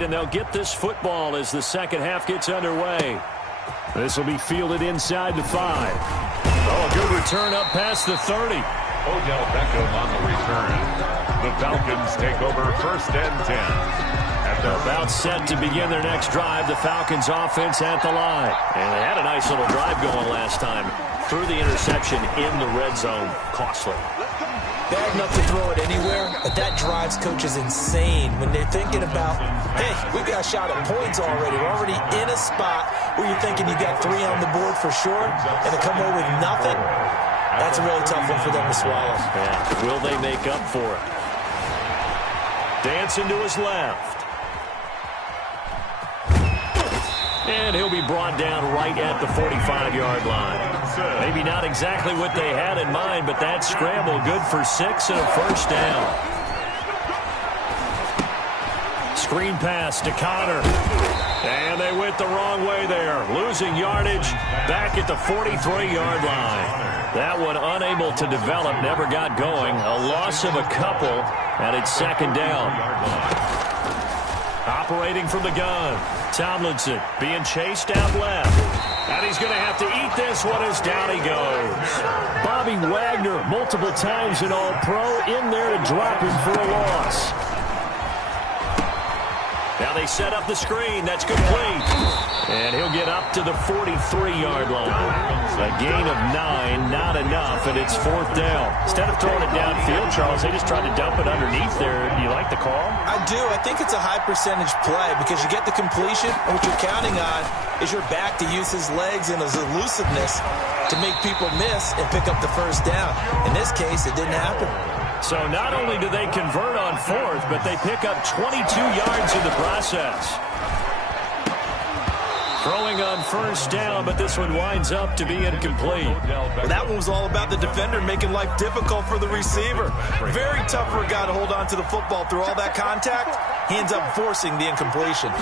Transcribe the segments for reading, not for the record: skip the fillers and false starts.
lead, and they'll get this football as the second half gets underway. This will be fielded inside the 5. Oh, a good return up past the 30. Odell Beckham on the return. The Falcons take over 1st and 10. They're about set to begin their next drive. The Falcons offense at the line. And they had a nice little drive going last time. Threw the interception in the red zone. Costly. Bad enough to throw it anywhere, but that drives coaches insane when they're thinking about, hey, we've got a shot at points already. We're already in a spot where you're thinking you got 3 on the board for sure, and to come away with nothing, that's a really tough one for them to swallow. Yeah. Will they make up for it? Dancing to his left. And he'll be brought down right at the 45-yard line. Maybe not exactly what they had in mind, but that scramble good for 6 and a first down. Screen pass to Connor. And they went the wrong way there. Losing yardage back at the 43-yard line. That one unable to develop, never got going. A loss of a couple, and it's second down. Operating from the gun. Tomlinson being chased out left. And he's going to have to eat this one as down he goes. Bobby Wagner, multiple times an All-Pro, in there to drop him for a loss. Now they set up the screen. That's complete. And he'll get up to the 43-yard line. A gain of 9, not enough, and it's 4th down. Instead of throwing it downfield, Charles, they just tried to dump it underneath there. Do you like the call? I do. I think it's a high-percentage play because you get the completion, and what you're counting on is your back to use his legs and his elusiveness to make people miss and pick up the first down. In this case, it didn't happen. So not only do they convert on 4th, but they pick up 22 yards in the process. Throwing on first down, but this one winds up to be incomplete. Well, that one was all about the defender making life difficult for the receiver. Very tough for a guy to hold on to the football through all that contact. He ends up forcing the incompletion.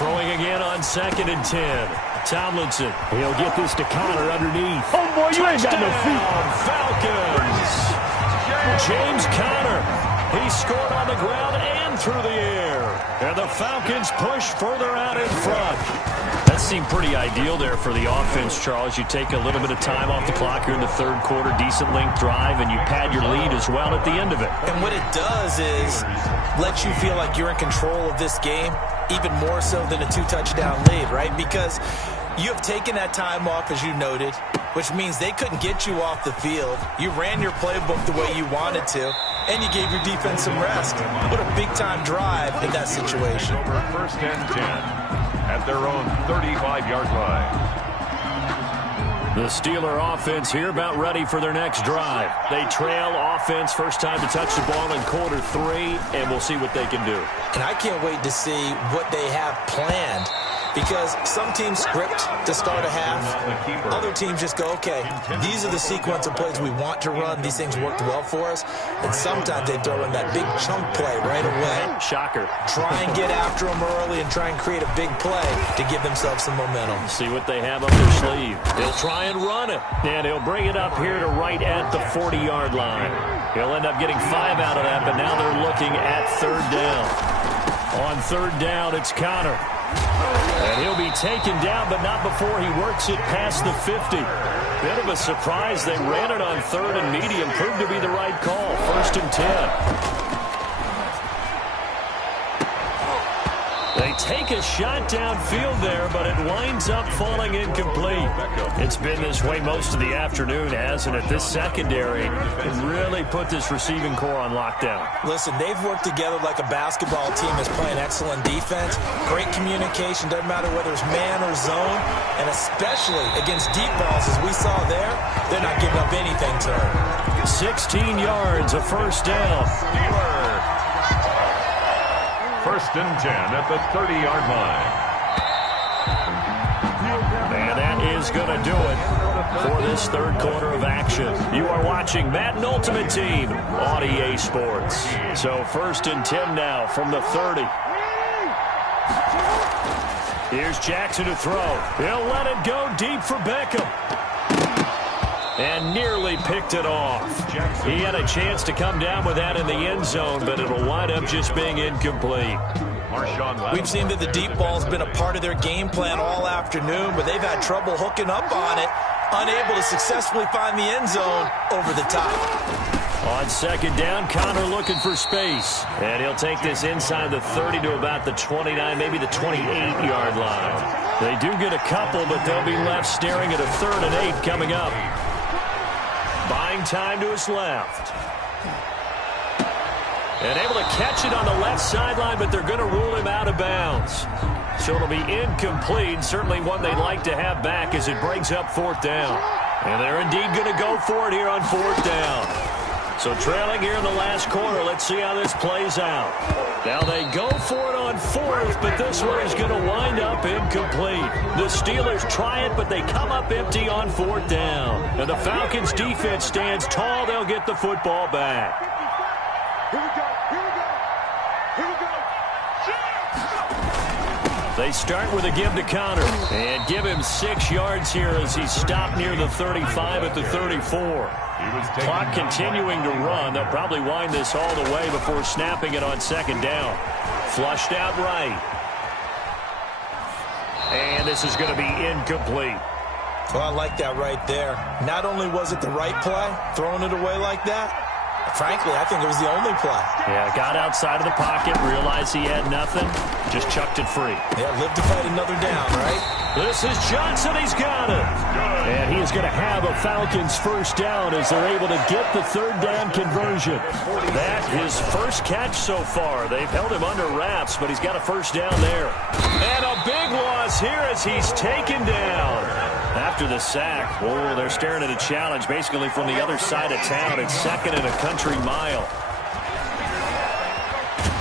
Throwing again on 2nd and 10. Tomlinson, he'll get this to Connor underneath. Oh, boy, you ain't got no feet. Falcons. James Conner. He scored on the ground and through the air. And the Falcons push further out in front. That seemed pretty ideal there for the offense, Charles. You take a little bit of time off the clock here in the 3rd quarter, decent length drive, and you pad your lead as well at the end of it. And what it does is let you feel like you're in control of this game, even more so than a 2-touchdown lead, right? Because you have taken that time off, as you noted, which means they couldn't get you off the field. You ran your playbook the way you wanted to, and you gave your defense some rest. What a big-time drive in that situation. Over 1st and 10 at their own 35-yard line. The Steeler offense here about ready for their next drive. They trail offense, first time to touch the ball in quarter 3, and we'll see what they can do. And I can't wait to see what they have planned. Because some teams script to start a half. Other teams just go, okay, these are the sequence of plays we want to run. These things worked well for us. And sometimes they throw in that big chunk play right away. Shocker. Try and get after them early and try and create a big play to give themselves some momentum. See what they have up their sleeve. They'll try and run it. And he'll bring it up here to right at the 40-yard line. He'll end up getting 5 out of that, but now they're looking at 3rd down. On 3rd down, it's Connor. And he'll be taken down, but not before he works it past the 50. Bit of a surprise. They ran it on 3rd and medium. Proved to be the right call. 1st and 10. They take a shot downfield there, but it winds up falling incomplete. It's been this way most of the afternoon, hasn't it? This secondary really put this receiving core on lockdown. Listen, they've worked together like a basketball team that's playing excellent defense. Great communication, doesn't matter whether it's man or zone. And especially against deep balls, as we saw there, they're not giving up anything to them. 16 yards, a first down. 1st and 10 at the 30-yard line. And that is going to do it for this 3rd quarter of action. You are watching Madden Ultimate Team on EA Sports. So 1st and 10 now from the 30. Here's Jackson to throw. He'll let it go deep for Beckham. And nearly picked it off. He had a chance to come down with that in the end zone, but it'll wind up just being incomplete. We've seen that the deep ball's been a part of their game plan all afternoon, but they've had trouble hooking up on it, unable to successfully find the end zone over the top. On second down, Connor looking for space. And he'll take this inside the 30 to about the 29, maybe the 28-yard line. They do get a couple, but they'll be left staring at a 3rd and 8 coming up. Buying time to his left. And able to catch it on the left sideline, but they're going to rule him out of bounds. So it'll be incomplete, certainly one they'd like to have back as it brings up 4th down. And they're indeed going to go for it here on 4th down. So trailing here in the last quarter, let's see how this plays out. Now they go for it on 4th, but this one is going to wind up incomplete. The Steelers try it, but they come up empty on 4th down. And the Falcons defense stands tall. They'll get the football back. Here we go. They start with a give to Connor and give him 6 yards here as he's stopped near the 35 at the 34. Clock continuing to run. They'll probably wind this all the way before snapping it on 2nd down. Flushed out right. And this is going to be incomplete. Well, I like that right there. Not only was it the right play, throwing it away like that, frankly, I think it was the only play. Yeah, got outside of the pocket, realized he had nothing, just chucked it free. Yeah, live to fight another down, right? This is Johnson. He's got it. And he is going to have a Falcons 1st down as they're able to get the 3rd down conversion. That his first catch so far. They've held him under wraps, but he's got a 1st down there. And a big loss here as he's taken down. After the sack, oh, they're staring at a challenge basically from the other side of town. It's 2nd and a country mile.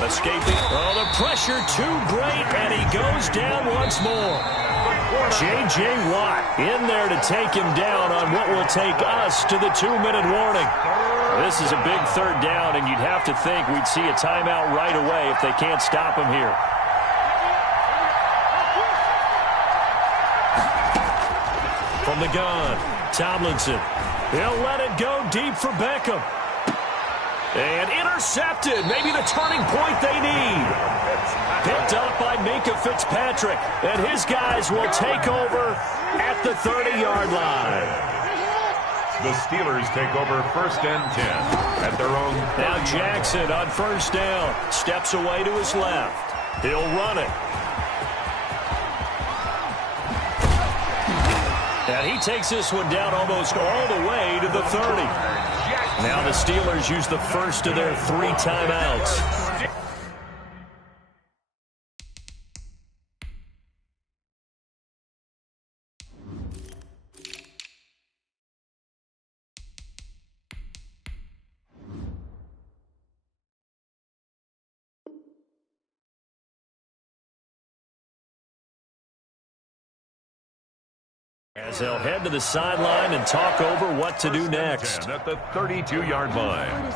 Escaping. Oh, the pressure too great, and he goes down once more. J.J. Watt in there to take him down on what will take us to the 2-minute warning. This is a big 3rd down, and you'd have to think we'd see a timeout right away if they can't stop him here. From the gun, Tomlinson. He'll let it go deep for Beckham. And intercepted. Maybe the turning point they need. Picked up by Minka Fitzpatrick. And his guys will take over at the 30-yard line. The Steelers take over 1st and 10 at their own. Now Jackson on 1st down. Steps away to his left. He'll run it. And he takes this one down almost all the way to the 30. Now the Steelers use the first of their 3 timeouts. As they'll head to the sideline and talk over what to do next. At the 32-yard line.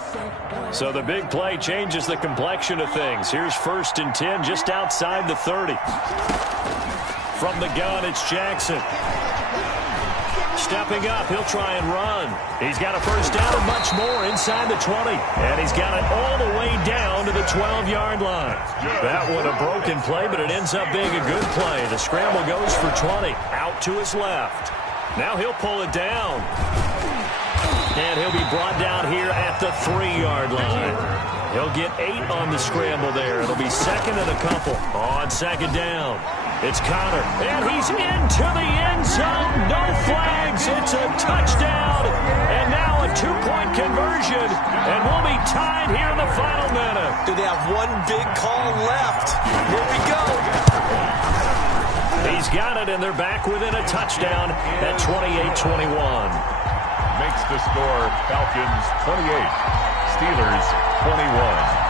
So the big play changes the complexion of things. Here's 1st and 10 just outside the 30. From the gun, it's Jackson. Stepping up, he'll try and run. He's got a 1st down and much more inside the 20. And he's got it all the way down to the 12-yard line. That one a broken play, but it ends up being a good play. The scramble goes for 20. Out to his left. Now he'll pull it down. And he'll be brought down here at the 3-yard line. He'll get 8 on the scramble there. It'll be 2nd and a couple on 2nd down. It's Connor, and he's into the end zone. No flags. It's a touchdown. And now a 2-point conversion. And we'll be tied here in the final minute. Do they have one big call left? Here we go. He's got it, and they're back within a touchdown at 28-21. Makes the score Falcons 28, Steelers 21.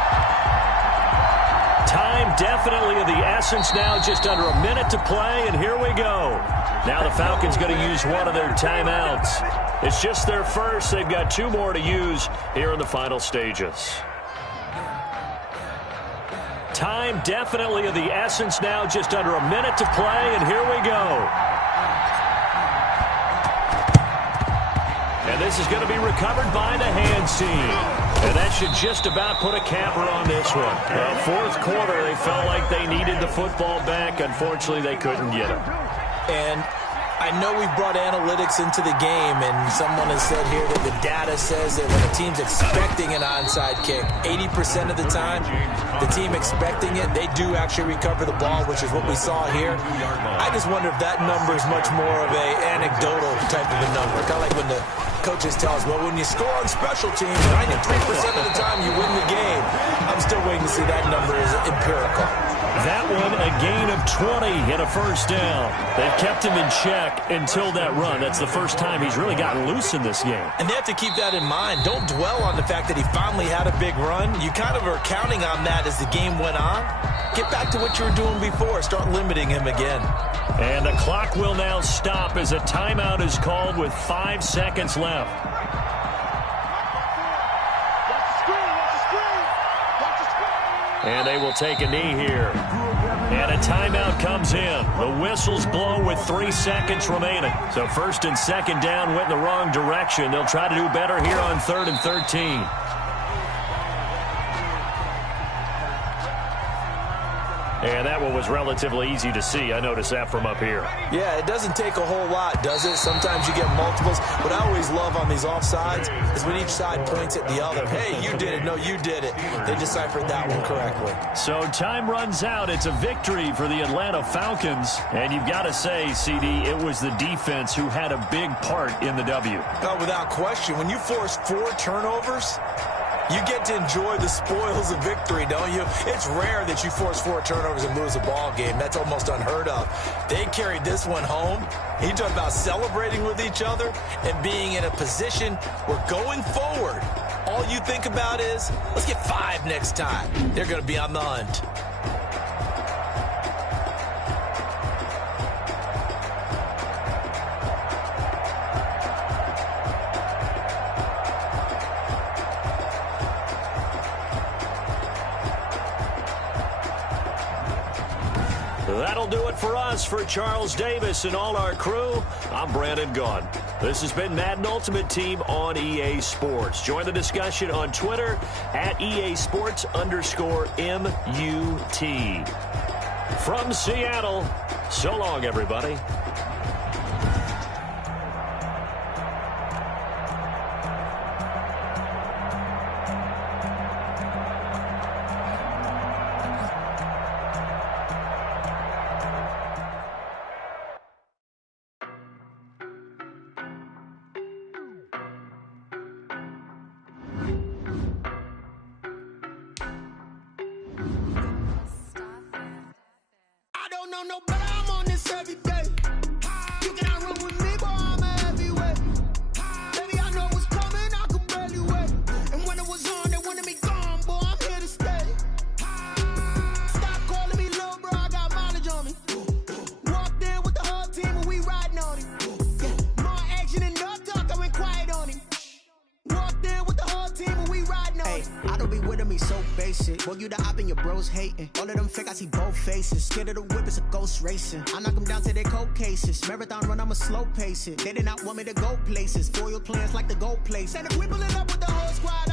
Time definitely of the essence now, just under a minute to play, and here we go. Now the Falcons going to use one of their timeouts. It's just their first. They've got 2 more to use here in the final stages. Time definitely of the essence now, just under a minute to play, and here we go. And this is going to be recovered by the hands team. And that should just about put a capper on this one. Fourth quarter, they felt like they needed the football back. Unfortunately, they couldn't get it. And I know we brought analytics into the game, and someone has said here that the data says that when a team's expecting an onside kick, 80% of the time, the team expecting it, they do actually recover the ball, which is what we saw here. I just wonder if that number is much more of an anecdotal type of a number, kind of like when the coaches tell us, well, when you score on special teams, 93% of the time you win the game. I'm still waiting to see that number is empirical. That one, a gain of 20 and a first down. They've kept him in check until that run. That's the first time he's really gotten loose in this game. And they have to keep that in mind. Don't dwell on the fact that he finally had a big run. You kind of are counting on that as the game went on. Get back to what you were doing before. Start limiting him again. And the clock will now stop as a timeout is called with 5 seconds left. And they will take a knee here. And a timeout comes in. The whistles blow with 3 seconds remaining. So first and second down went in the wrong direction. They'll try to do better here on 3rd and 13. And that one was relatively easy to see. I noticed that from up here. Yeah, it doesn't take a whole lot, does it? Sometimes you get multiples. What I always love on these offsides is when each side points at the other. Hey, you did it. No, you did it. They deciphered that one correctly. So time runs out. It's a victory for the Atlanta Falcons. And you've got to say, CD, it was the defense who had a big part in the W. Oh, without question. When you force 4 turnovers, you get to enjoy the spoils of victory, don't you? It's rare that you force 4 turnovers and lose a ball game. That's almost unheard of. They carried this one home. You talk about celebrating with each other and being in a position where going forward, all you think about is, let's get 5 next time. They're going to be on the hunt. That'll do it for us. For Charles Davis and all our crew, I'm Brandon Gaudin. This has been Madden Ultimate Team on EA Sports. Join the discussion on Twitter at EA Sports_MUT. From Seattle, so long, everybody. Boy, you the op and your bros hating. All of them fake, I see both faces. Scared of the whip, it's a ghost racing. I knock them down to their cold cases. Marathon run, I'ma slow pace it. They did not want me to go places. Foil plans like the gold place. And if we pulling up with the whole squad,